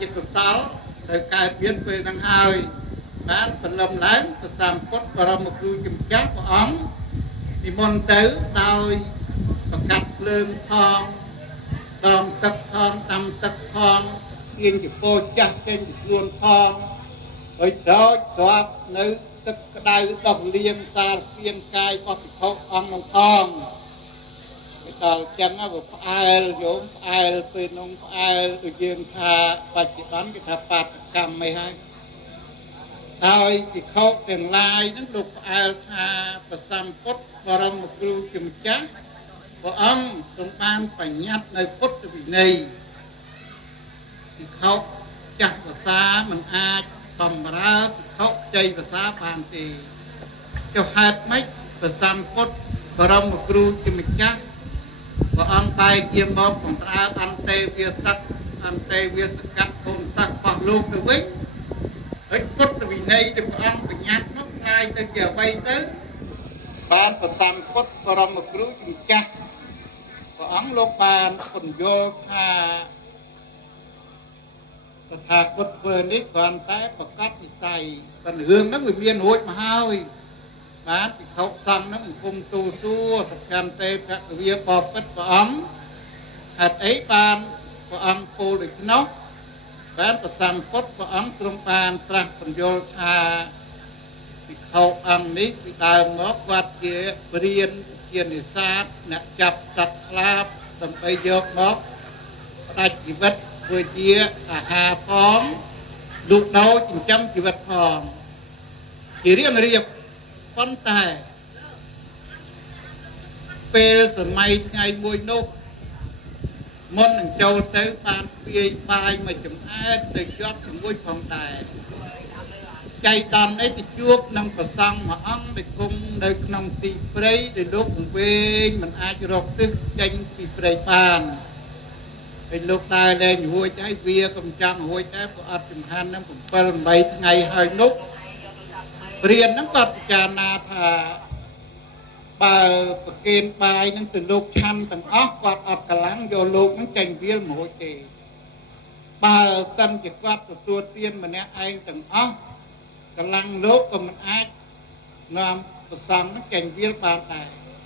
ជាកុសលទៅកើតមានពេលនឹងហើយបានបន្លំឡើងព្រះសម្ពុទ្ធបរមគ្រូជាម្ចាស់ព្រះអង្គនិមន្តទៅដោយប្រកាសភ្លើងផងដងទឹកផងតាមទឹកផងទាញជាពោចាស់ចេញពីខ្លួនផងហើយស្រោចស្រពនៅទឹកក្តៅដោះលាងសារពាង្គកាយរបស់ភិក្ខុអង្គនឹងផងដល់ចឹងវាផ្អែលយមផ្អែលពេលនោះផ្អែលដូចយើងថាបច្ចុប្បន្នគេថាបាតកម្មអីហើយដោយភិក្ខុទាំងឡាយនឹងលោកផ្អែលថាព្រះសម្ពុទ្ធបរមគ្រូជាម្ចាស់ព្រះអង្គទ្រង់បានបញ្ញត្តិនៅពុទ្ធវិន័យភិក្ខុចាស់ភាសាមិនអាចបំរើភិក្ខុជ័យភាសាបានទេចុះហេតុម៉េចព្រះសម្ពុទ្ធបរមគ្រូជាម្ចាស់ព្រះអង្គបែរជាមកបំរើអន្តេវាសកអន្តេវាសកៈគុណស័ក្តិរបស់លោកទៅវិញហើយពុទ្ធវិន័យដែលព្រះអង្គបញ្ញត្តិនោះកลายទៅជាអ្វីទៅបានព្រះសម្ពុទ្ធបរមគ្រូជាម្ចាស់ព្រះអង្គលោកបានពន្យល់ថាតថាគតធ្វើនេះគ្រាន់តែប្រកាសវិស័យតែរឿងហ្នឹងវាមានរួចមកហើយបានភិក្ខុសង្ឃហ្នឹងអង្គមទូសួរសក្កន្តេភគវាបពិតព្រះអង្គហេតុអីបានព្រះអង្គពោលដូច្នោះបានព្រះសម្ពុទ្ធព្រះអង្គទ្រង់បានត្រាស់ពន្យល់ថាភិក្ខុអង្គនេះពីដើមមកគាត់ជាព្រានជានេសាទអ្នកចាប់សត្វស្លាបដើម្បីយកមកផ្ដាច់ជីវិតធ្វើជាអាហារផងលូកដោចិញ្ចឹមជីវិតផងជារៀងរៀបប៉ុន្តែពេលសម័យថ្ងៃមួយនោះមុននឹងចូលទៅបានស្ពាយបាយមួយចំអែតទៅជាប់ជាមួយផងដែរចៃដន្យនេះទៅជួបនឹងព្រះសង្ឃមួយអង្គដែលគង់នៅក្នុងទីព្រៃដែលលោកវង្វេងមិនអាចរកទិសចេញពីព្រៃបានហើយលោកដើរលែងរួចហើយវាកំចាំរួចដែរព្រោះអត់ចំហាននឹង7 8ថ្ងៃហើយនោះព្រានហ្នឹងគាត់ពិចារណាថាបើប្រគេនបាយនឹងទៅលោកឆាន់ទាំងអស់គាត់អត់កម្លាំងយកលោកនឹងចេញវាលមួយទេបើសិនជាគាត់ទទួលទានម្នាក់ឯងទាំងអស់កម្លាំងលោកក៏មិនអាចនាំប្រសងនឹងចេញវាលបានដែរ